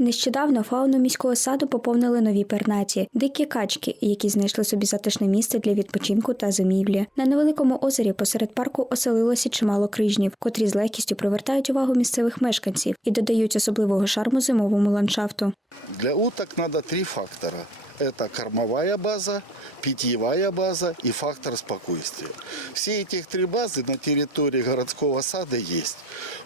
Нещодавно фауну міського саду поповнили нові пернаті дикі качки, які знайшли собі затишне місце для відпочинку та зимівлі. На невеликому озері посеред парку оселилося чимало крижнів, котрі з легкістю привертають увагу місцевих мешканців і додають особливого шарму зимовому ландшафту. Для уток треба три фактора. Это кормовая база, питьевая база и фактор спокойствия. Все этих три базы на территории городского сада есть.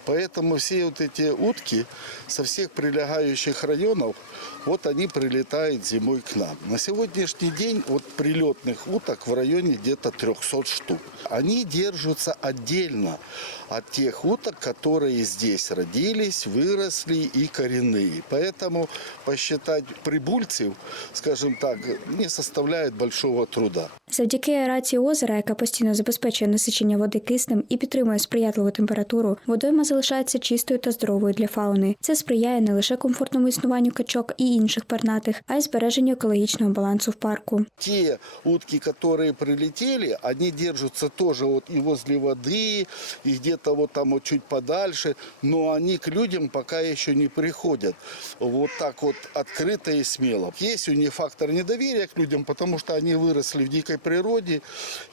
Поэтому все вот эти утки со всех прилегающих районов, вот они прилетают зимой к нам. На сегодняшний день вот прилетных уток в районе где-то 300 штук. Они держатся отдельно от тех уток, которые здесь родились, выросли и коренные. Поэтому посчитать прибульцев, скажем так, не составляет большого труда. Завдяки аерації озера, яка постійно забезпечує насичення води киснем і підтримує сприятливу температуру, водойма залишається чистою та здоровою для фауни. Це сприяє не лише комфортному існуванню качок і інших пернатих, а й збереженню екологічного балансу в парку. Те утки, которые прилетели, они держатся тоже вот и возле воды, и где-то вот там вот чуть подальше, но они к людям пока еще не приходят. Вот так вот открыто и смело. Есть у них фактор недоверия к людям, потому что они выросли в дикой природе,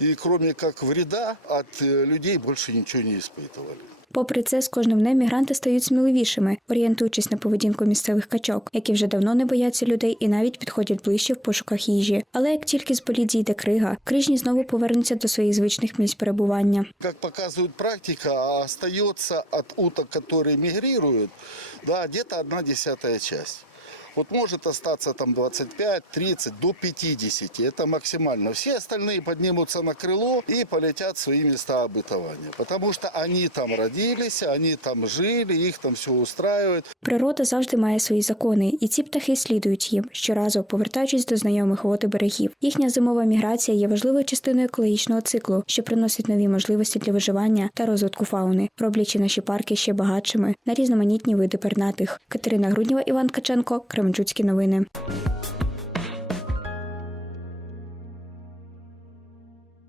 и кроме как вреда от э, людей больше ничего не испытывали. Попри це, з кожним днем мігранти стають сміливішими, орієнтуючись на поведінку місцевих качок, які вже давно не бояться людей і навіть підходять ближче в пошуках їжі. Але як тільки з полі зійде крига, крижні знову повернуться до своїх звичних місць перебування. Как показывает практика, остается от уток, которые мигрируют, да, где-то одна десятая часть. Вот может остаться там 25, 30, до 50. Это максимально. Все остальные поднимутся на крыло и полетят в свои места обытования. Потому что они там родились, они там жили, их там все устраивает. Природа завжди має свої закони, і ці птахи слідують їм, щоразу повертаючись до знайомих вод і берегів. Їхня зимова міграція є важливою частиною екологічного циклу, що приносить нові можливості для виживання та розвитку фауни, роблячи наші парки ще багатшими на різноманітні види пернатих. Катерина Грудніва, Іван Ткаченко, Кременчуцькі новини.